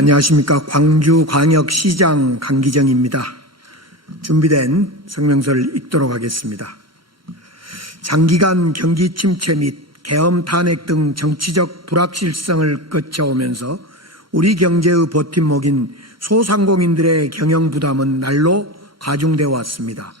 안녕하십니까. 광주광역시장 강기정입니다. 준비된 성명서를 읽도록 하겠습니다. 장기간 경기 침체 및 계엄 탄핵 등 정치적 불확실성을 거쳐오면서 우리 경제의 버팀목인 소상공인들의 경영 부담은 날로 가중되어 왔습니다.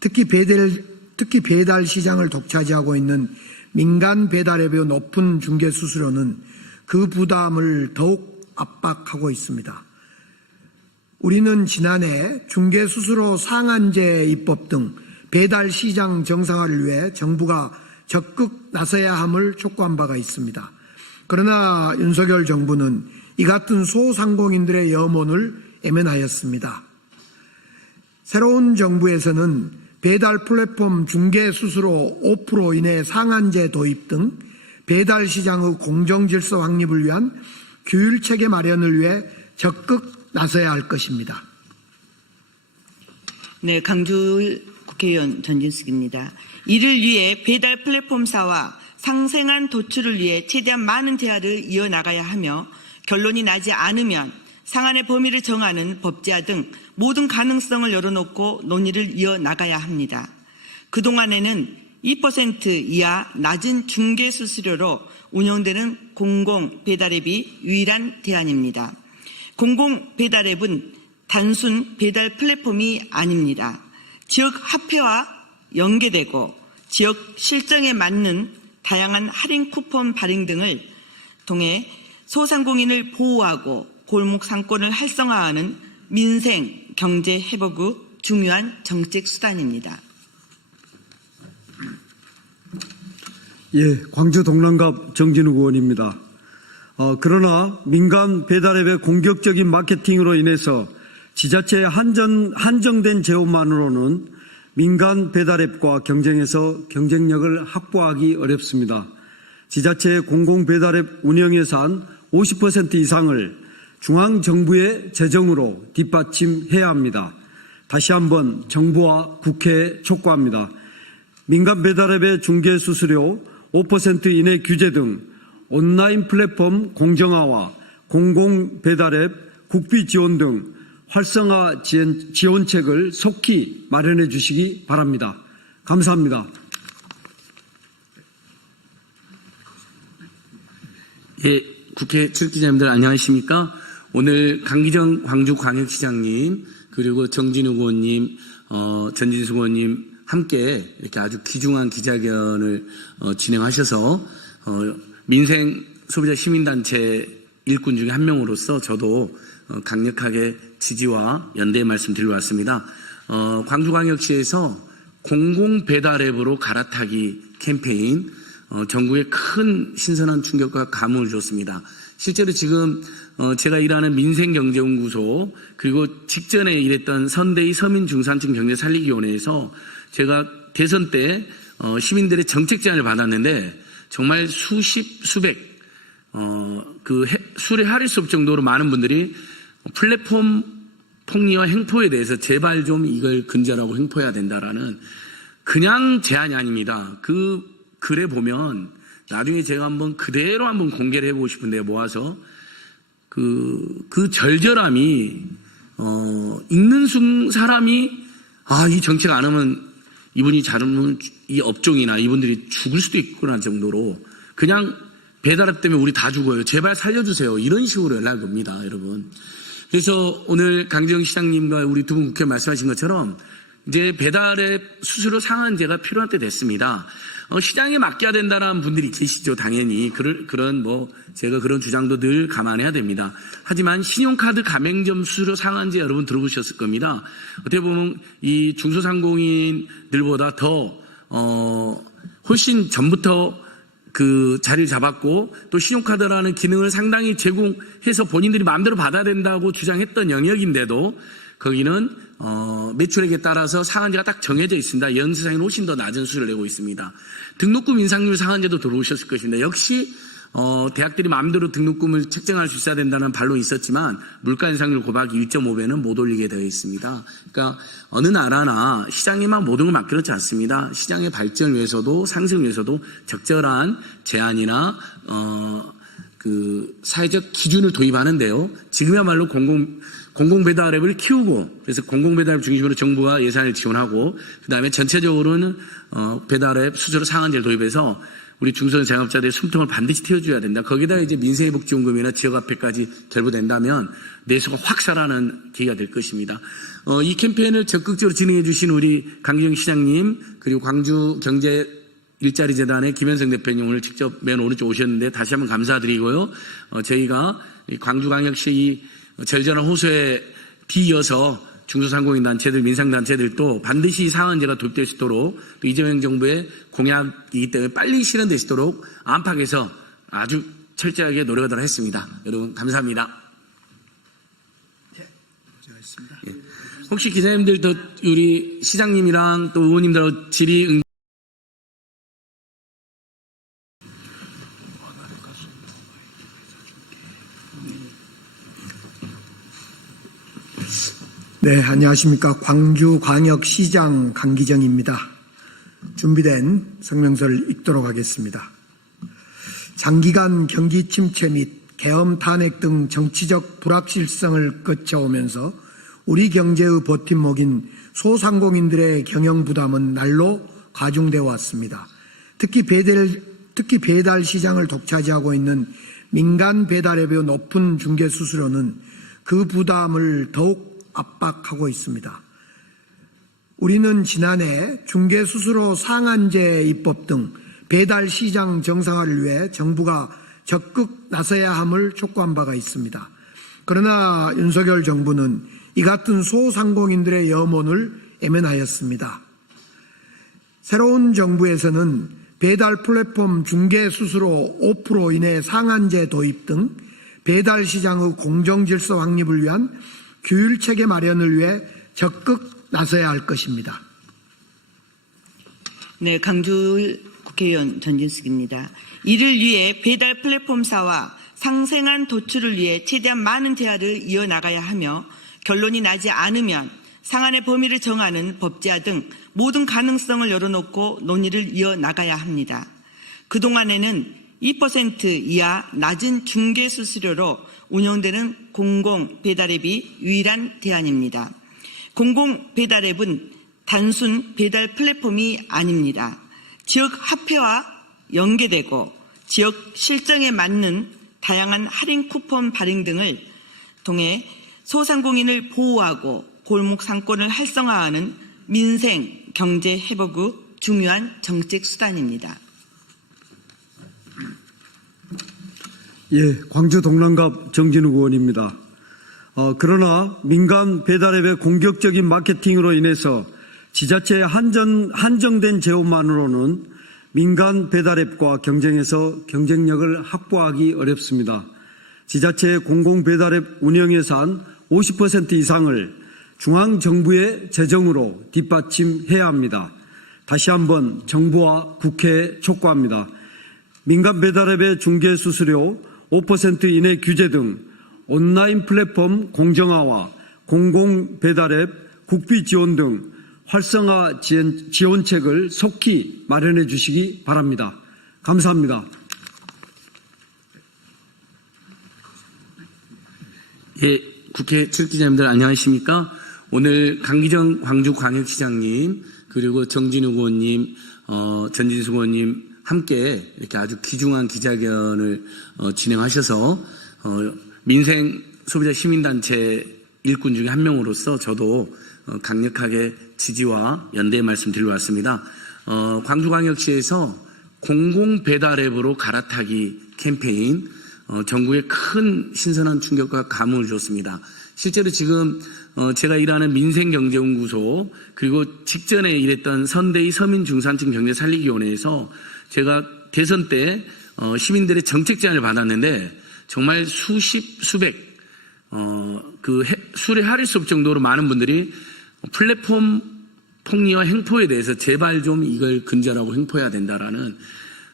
특히 배달 시장을 독차지하고 있는 민간 배달앱의 높은 중개수수료는 그 부담을 더욱 압박하고 있습니다. 우리는 지난해 중개수수료 상한제 입법 등 배달 시장 정상화를 위해 정부가 적극 나서야 함을 촉구한 바가 있습니다. 그러나 윤석열 정부는 이 같은 소상공인들의 염원을 애면하였습니다. 새로운 정부에서는 배달 플랫폼 중개수수료 5% 이내 상한제 도입 등 배달 시장의 공정질서 확립을 위한 규율체계 마련을 위해 적극 나서야 할 것입니다. 네, 강주 국회의원 전진숙입니다. 이를 위해 배달 플랫폼사와 상생한 도출을 위해 최대한 많은 대화를 이어나가야 하며 결론이 나지 않으면 상한의 범위를 정하는 법제화 등 모든 가능성을 열어놓고 논의를 이어나가야 합니다. 그동안에는 2% 이하 낮은 중개수수료로 운영되는 공공배달앱이 유일한 대안입니다. 공공배달앱은 단순 배달 플랫폼이 아닙니다. 지역 화폐와 연계되고 지역 실정에 맞는 다양한 할인 쿠폰 발행 등을 통해 소상공인을 보호하고 골목 상권을 활성화하는 민생 경제 회복의 중요한 정책 수단입니다. 예, 광주 동남갑 정진욱 의원입니다. 그러나 민간 배달앱의 공격적인 마케팅으로 인해서 지자체의 한정된 재원만으로는 민간 배달앱과 경쟁해서 경쟁력을 확보하기 어렵습니다. 지자체의 공공배달앱 운영 예산 50% 이상을 중앙정부의 재정으로 뒷받침해야 합니다. 다시 한번 정부와 국회에 촉구합니다. 민간 배달앱의 중개수수료 5% 이내 규제 등 온라인 플랫폼 공정화와 공공배달앱 국비 지원 등 활성화 지원책을 속히 마련해 주시기 바랍니다. 감사합니다. 예, 국회 출기자님들 안녕하십니까? 오늘 강기정 광주광역시장님 그리고 정진욱 의원님, 전진숙 의원님 함께 이렇게 아주 귀중한 기자회견을 진행하셔서 민생 소비자 시민단체 일꾼 중에 한 명으로서 저도 강력하게 지지와 연대의 말씀 드리고 왔습니다. 광주광역시에서 공공배달앱으로 갈아타기 캠페인 전국에 큰 신선한 충격과 감흥을 줬습니다. 실제로 지금 제가 일하는 민생경제연구소 그리고 직전에 일했던 선대위 서민중산층 경제살리기위원회에서 제가 대선 때 시민들의 정책 제안을 받았는데 정말 수백 수레하릴 수 없을 정도로 많은 분들이 플랫폼 폭리와 횡포에 대해서 제발 좀 이걸 근절하고 횡포해야 된다라는 그냥 제안이 아닙니다. 그 글에 보면 나중에 제가 한번 그대로 한번 공개를 해보고 싶은데 모아서 그 절절함이 읽는 사람이 이 정책 안 하면 이분이 잘하면 이 업종이나 이분들이 죽을 수도 있구나 정도로 그냥 배달앱 때문에 우리 다 죽어요. 제발 살려주세요. 이런 식으로 연락이 옵니다, 여러분. 그래서 오늘 강지영 시장님과 우리 두 분 국회의원 말씀하신 것처럼 이제 배달앱 수수료 상한제가 필요한 때 됐습니다. 시장에 맡겨야 된다는 분들이 계시죠, 당연히. 그런 제가 그런 주장도 늘 감안해야 됩니다. 하지만 신용카드 가맹점 수수료 상한제 여러분 들어보셨을 겁니다. 어떻게 보면 이 중소상공인들보다 더, 훨씬 전부터 그 자리를 잡았고 또 신용카드라는 기능을 상당히 제공해서 본인들이 마음대로 받아야 된다고 주장했던 영역인데도 거기는 매출액에 따라서 상한제가 딱 정해져 있습니다. 연수상에는 훨씬 더 낮은 수수료를 내고 있습니다. 등록금 인상률 상한제도 들어오셨을 것입니다. 역시 대학들이 마음대로 등록금을 책정할 수 있어야 된다는 반론이 있었지만 물가 인상률 곱하기 2.5배는 못 올리게 되어 있습니다. 그러니까 어느 나라나 시장에만 모든 걸 맡겨놓지 않습니다. 시장의 발전을 위해서도 상승을 위해서도 적절한 제한이나 그 사회적 기준을 도입하는데요. 지금이야말로 공공배달앱을 키우고 그래서 공공배달앱 중심으로 정부가 예산을 지원하고 그다음에 전체적으로는 배달앱 수수료 상한제를 도입해서 우리 중소형 자영업자들의 숨통을 반드시 틔워줘야 된다. 거기다 이제 민생복지원금이나 지역화폐까지 결부된다면 내수가 확 살아나는 계기가 될 것입니다. 이 캠페인을 적극적으로 진행해 주신 우리 강기정 시장님 그리고 광주경제 일자리재단의 김현성 대표님 오늘 직접 맨 오른쪽 오셨는데 다시 한번 감사드리고요. 저희가 광주광역시 이 절전한 호소에 뒤이어서 중소상공인 단체들, 민상단체들도 반드시 상한제가 도입될 수 있도록 또 이재명 정부의 공약이기 때문에 빨리 실현될 수 있도록 안팎에서 아주 철저하게 노력하도록 했습니다. 여러분 감사합니다. 예. 혹시 기자님들 더 우리 시장님이랑 또 의원님들하고 질의 네, 안녕하십니까. 광주광역시장 강기정입니다. 준비된 성명서를 읽도록 하겠습니다. 장기간 경기 침체 및 계엄 탄핵 등 정치적 불확실성을 거쳐오면서 우리 경제의 버팀목인 소상공인들의 경영 부담은 날로 가중되어 왔습니다. 특히 배달 시장을 독차지하고 있는 민간 배달앱의 높은 중개 수수료는 그 부담을 더욱 압박하고 있습니다. 우리는 지난해 중개수수료 상한제 입법 등 배달 시장 정상화를 위해 정부가 적극 나서야 함을 촉구한 바가 있습니다. 그러나 윤석열 정부는 이 같은 소상공인들의 염원을 애면하였습니다. 새로운 정부에서는 배달 플랫폼 중개수수료 5% 이내 상한제 도입 등 배달 시장의 공정질서 확립을 위한 규율체계 마련을 위해 적극 나서야 할 것입니다. 네, 강주 국회의원 전진숙입니다. 이를 위해 배달 플랫폼사와 상생한 도출을 위해 최대한 많은 대화를 이어나가야 하며 결론이 나지 않으면 상한의 범위를 정하는 법제화 등 모든 가능성을 열어놓고 논의를 이어나가야 합니다. 그동안에는 2% 이하 낮은 중개수수료로 운영되는 공공배달앱이 유일한 대안입니다. 공공배달앱은 단순 배달 플랫폼이 아닙니다. 지역 화폐와 연계되고 지역 실정에 맞는 다양한 할인 쿠폰 발행 등을 통해 소상공인을 보호하고 골목 상권을 활성화하는 민생 경제 회복의 중요한 정책 수단입니다. 예, 광주 동남갑 정진욱 의원입니다. 그러나 민간 배달앱의 공격적인 마케팅으로 인해서 지자체의 한정된 재원만으로는 민간 배달앱과 경쟁해서 경쟁력을 확보하기 어렵습니다. 지자체의 공공배달앱 운영 예산 50% 이상을 중앙정부의 재정으로 뒷받침해야 합니다. 다시 한번 정부와 국회에 촉구합니다. 민간 배달앱의 중개수수료 5% 이내 규제 등 온라인 플랫폼 공정화와 공공배달앱 국비 지원 등 활성화 지원책을 속히 마련해 주시기 바랍니다. 감사합니다. 예, 국회 출기자님들 안녕하십니까? 오늘 강기정 광주광역시장님 그리고 정진욱 의원님, 전진숙 의원님 함께 이렇게 아주 귀중한 기자회견을 진행하셔서 민생 소비자 시민단체 일꾼 중에 한 명으로서 저도 강력하게 지지와 연대의 말씀 드리러 왔습니다. 광주광역시에서 공공배달앱으로 갈아타기 캠페인 전국에 큰 신선한 충격과 감흥을 줬습니다. 실제로 지금 제가 일하는 민생경제연구소 그리고 직전에 일했던 선대위 서민중산층 경제살리기위원회에서 제가 대선 때 시민들의 정책 제안을 받았는데 정말 수백 수레 하릴 수 없을 정도로 많은 분들이 플랫폼 폭리와 횡포에 대해서 제발 좀 이걸 근절하고 횡포해야 된다라는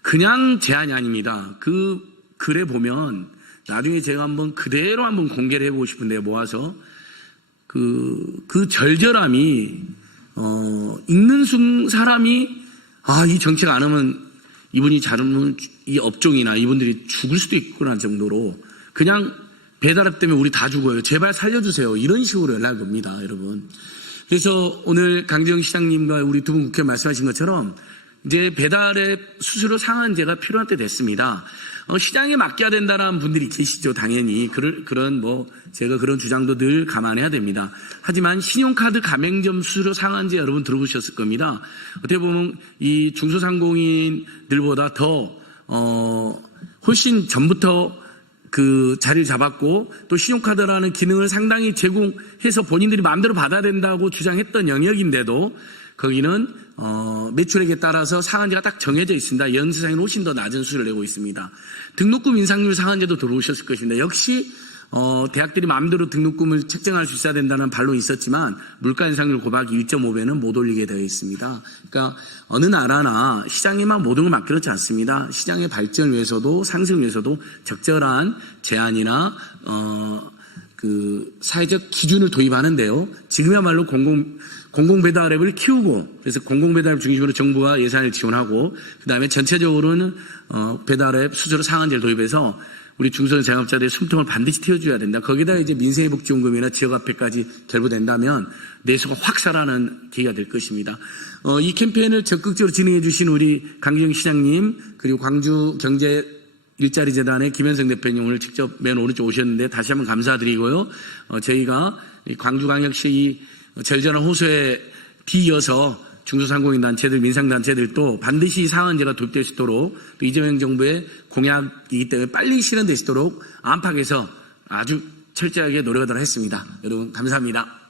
그냥 제안이 아닙니다. 그 글에 보면 나중에 제가 한번 그대로 한번 공개를 해보고 싶은데 모아서 그 절절함이 읽는 사람이 이 정책 안 하면 이분이 잘하면 이 업종이나 이분들이 죽을 수도 있구나 정도로 그냥 배달앱 때문에 우리 다 죽어요. 제발 살려주세요. 이런 식으로 연락이 옵니다, 여러분. 그래서 오늘 강재영 시장님과 우리 두 분 국회의원 말씀하신 것처럼 이제 배달앱 수수료 상한제가 필요한 때 됐습니다. 시장에 맡겨야 된다는 분들이 계시죠, 당연히. 제가 그런 주장도 늘 감안해야 됩니다. 하지만 신용카드 가맹점 수수료 상한제 여러분 들어보셨을 겁니다. 어떻게 보면 이 중소상공인들보다 훨씬 전부터 그 자리를 잡았고 또 신용카드라는 기능을 상당히 제공해서 본인들이 마음대로 받아야 된다고 주장했던 영역인데도 거기는 매출액에 따라서 상한제가 딱 정해져 있습니다. 연수상에는 훨씬 더 낮은 수수료를 내고 있습니다. 등록금 인상률 상한제도 들어오셨을 것입니다. 역시 대학들이 마음대로 등록금을 책정할 수 있어야 된다는 반론이 있었지만 물가 인상률 곱하기 1.5배는 못 올리게 되어 있습니다. 그러니까 어느 나라나 시장에만 모든 걸 맡겨놓지 않습니다. 시장의 발전을 위해서도 상승을 위해서도 적절한 제한이나 그 사회적 기준을 도입하는데요. 지금이야말로 공공배달앱을 키우고 그래서 공공배달앱 중심으로 정부가 예산을 지원하고 그다음에 전체적으로는 배달앱 수수료 상한제를 도입해서 우리 중소자영업자들의 숨통을 반드시 틔워줘야 된다. 거기다 이제 민생회복지원금이나 지역화폐까지 결부된다면 내수가 확 살아나는 계기가 될 것입니다. 이 캠페인을 적극적으로 진행해 주신 우리 강기정 시장님 그리고 광주경제 일자리재단의 김현성 대표님 오늘 직접 맨 오른쪽 오셨는데 다시 한번 감사드리고요. 저희가 광주광역시 이 절전한 호소에 뒤이어서 중소상공인 단체들, 민상단체들도 반드시 상한제가 도입될 수 있도록 또 이재명 정부의 공약이기 때문에 빨리 실현될 수 있도록 안팎에서 아주 철저하게 노력하도록 했습니다. 여러분 감사합니다.